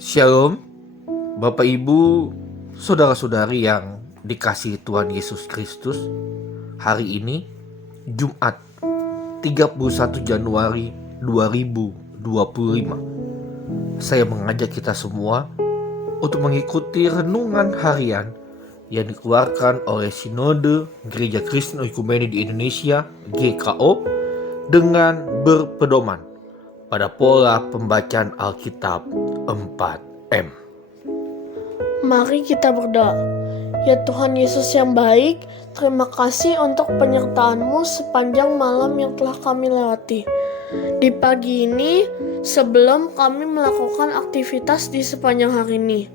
Shalom, Bapak Ibu, Saudara-saudari yang dikasihi Tuhan Yesus Kristus. Hari ini Jumat 31 Januari 2025. Saya mengajak kita semua untuk mengikuti renungan harian yang dikeluarkan oleh Sinode Gereja Kristen Oikumene di Indonesia (GKO) dengan berpedoman pada pola pembacaan Alkitab 4M. Mari kita berdoa. Ya Tuhan Yesus yang baik, terima kasih untuk penyertaan-Mu sepanjang malam yang telah kami lewati. Di pagi ini, sebelum kami melakukan aktivitas di sepanjang hari ini,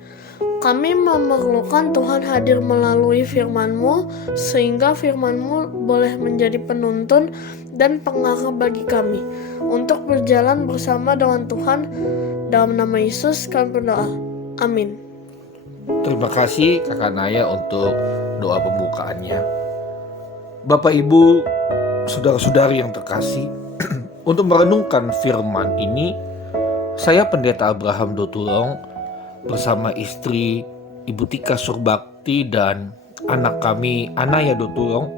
kami memerlukan Tuhan hadir melalui firman-Mu, sehingga firman-Mu boleh menjadi penuntun dan pengarah bagi kami untuk berjalan bersama dengan Tuhan. Dalam nama Yesus kami berdoa. Amin. Terima kasih Kakak Naya untuk doa pembukaannya. Bapak Ibu, saudara-saudari yang terkasih, untuk merenungkan firman ini, saya Pendeta Abraham Dotulong bersama istri Ibu Tika Surbakti dan anak kami Anaya Dotulong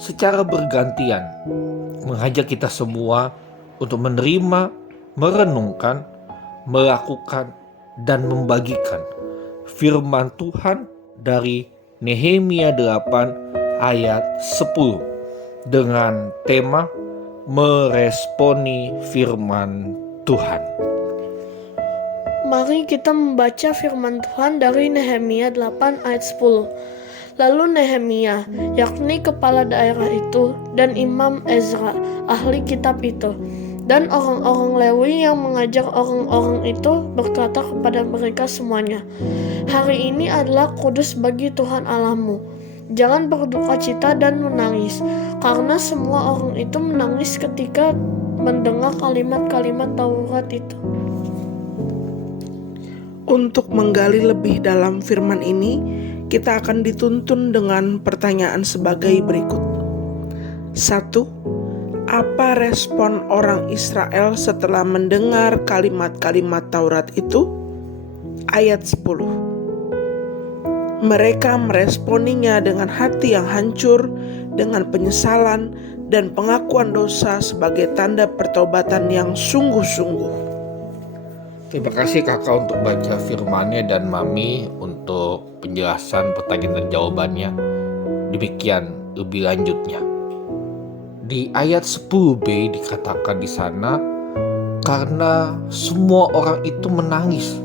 secara bergantian mengajak kita semua untuk menerima, merenungkan, melakukan, dan membagikan firman Tuhan dari Nehemia 8 ayat 10 dengan tema meresponi firman Tuhan. Mari kita membaca firman Tuhan dari Nehemia 8 ayat 10. Lalu Nehemia, yakni kepala daerah itu, dan Imam Ezra, ahli kitab itu, dan orang-orang Lewi yang mengajar orang-orang itu berkata kepada mereka semuanya, hari ini adalah kudus bagi Tuhan Allahmu. Jangan berduka cita dan menangis, karena semua orang itu menangis ketika mendengar kalimat-kalimat Taurat itu. Untuk menggali lebih dalam firman ini, kita akan dituntun dengan pertanyaan sebagai berikut. 1. Apa respon orang Israel setelah mendengar kalimat-kalimat Taurat itu? Ayat 10. Mereka meresponinya dengan hati yang hancur, dengan penyesalan dan pengakuan dosa sebagai tanda pertobatan yang sungguh-sungguh. Terima kasih Kakak untuk baca firman-Nya dan Mami untuk penjelasan pertanyaan dan jawabannya. Demikian lebih lanjutnya. Di ayat 10b dikatakan di sana, karena semua orang itu menangis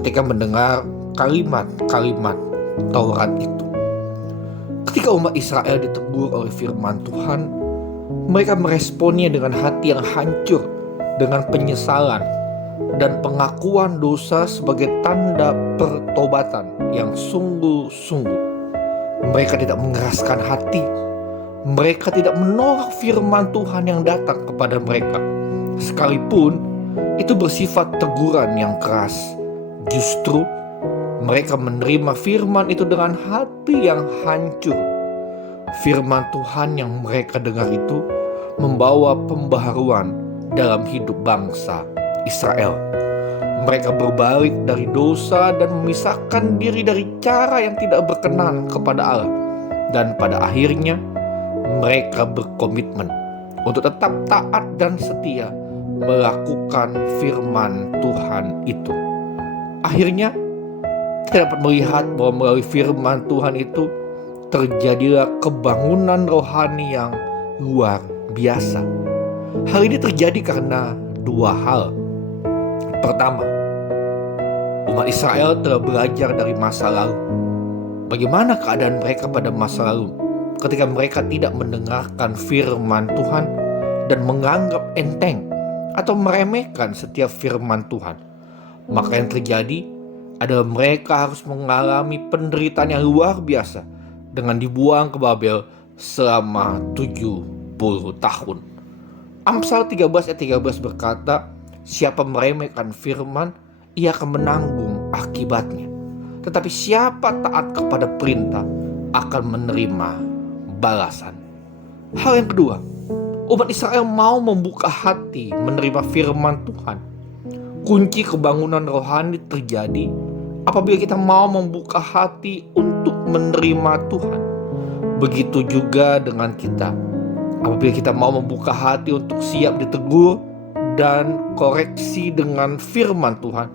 ketika mendengar kalimat-kalimat Taurat itu. Ketika umat Israel ditegur oleh firman Tuhan, mereka meresponnya dengan hati yang hancur, dengan penyesalan dan pengakuan dosa sebagai tanda pertobatan yang sungguh-sungguh. Mereka tidak mengeraskan hati. Mereka tidak menolak firman Tuhan yang datang kepada mereka, sekalipun itu bersifat teguran yang keras. Justru mereka menerima firman itu dengan hati yang hancur. Firman Tuhan yang mereka dengar itu membawa pembaharuan dalam hidup bangsa Israel. Mereka berbalik dari dosa dan memisahkan diri dari cara yang tidak berkenan kepada Allah. Dan pada akhirnya mereka berkomitmen untuk tetap taat dan setia melakukan firman Tuhan itu. Akhirnya kita dapat melihat bahwa melalui firman Tuhan itu terjadilah kebangunan rohani yang luar biasa. Hal ini terjadi karena dua hal. Pertama, umat Israel telah belajar dari masa lalu. Bagaimana keadaan mereka pada masa lalu ketika mereka tidak mendengarkan firman Tuhan dan menganggap enteng atau meremehkan setiap firman Tuhan. Maka yang terjadi adalah mereka harus mengalami penderitaan yang luar biasa dengan dibuang ke Babel selama 70 tahun. Amsal 13 ayat 13 berkata, siapa meremehkan firman, ia akan menanggung akibatnya. Tetapi siapa taat kepada perintah akan menerima balasan. Hal yang kedua, umat Israel mau membuka hati menerima firman Tuhan. Kunci kebangunan rohani terjadi apabila kita mau membuka hati untuk menerima Tuhan. Begitu juga dengan kita. Apabila kita mau membuka hati untuk siap ditegur dan koreksi dengan firman Tuhan,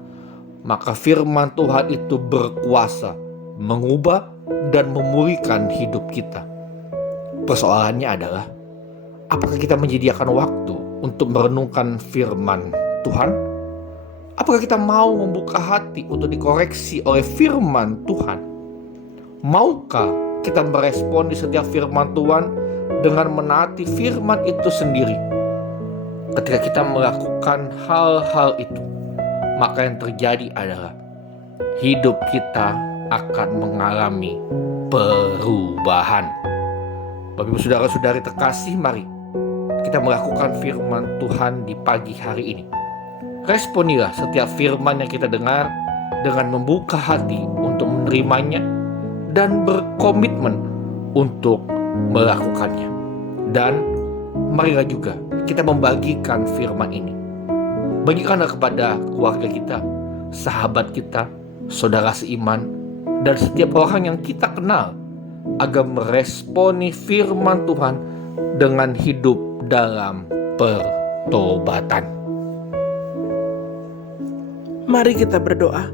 maka firman Tuhan itu berkuasa mengubah dan memulihkan hidup kita. Persoalannya adalah, apakah kita menyediakan waktu untuk merenungkan firman Tuhan? Apakah kita mau membuka hati untuk dikoreksi oleh firman Tuhan? Maukah kita merespon di setiap firman Tuhan dengan menaati firman itu sendiri? Ketika kita melakukan hal-hal itu, maka yang terjadi adalah hidup kita akan mengalami perubahan. Bapak Ibu saudara-saudari terkasih, mari kita melakukan firman Tuhan di pagi hari ini. Responilah setiap firman yang kita dengar dengan membuka hati untuk menerimanya dan berkomitmen untuk melakukannya. Dan marilah juga kita membagikan firman ini. Bagikanlah kepada keluarga kita, sahabat kita, saudara seiman, dan setiap orang yang kita kenal agar meresponi firman Tuhan dengan hidup dalam pertobatan. Mari kita berdoa.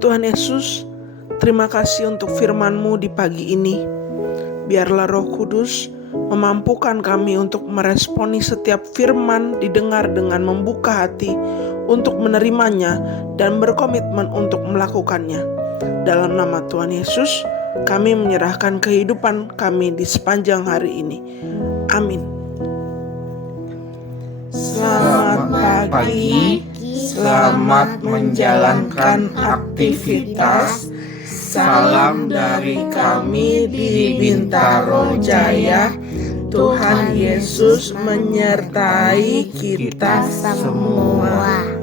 Tuhan Yesus, terima kasih untuk firman-Mu di pagi ini. Biarlah Roh Kudus memampukan kami untuk meresponi setiap firman didengar dengan membuka hati untuk menerimanya dan berkomitmen untuk melakukannya. Dalam nama Tuhan Yesus, kami menyerahkan kehidupan kami di sepanjang hari ini. Amin. Selamat pagi. Selamat menjalankan aktivitas. Salam dari kami di Bintaro Jaya. Tuhan Yesus menyertai kita semua.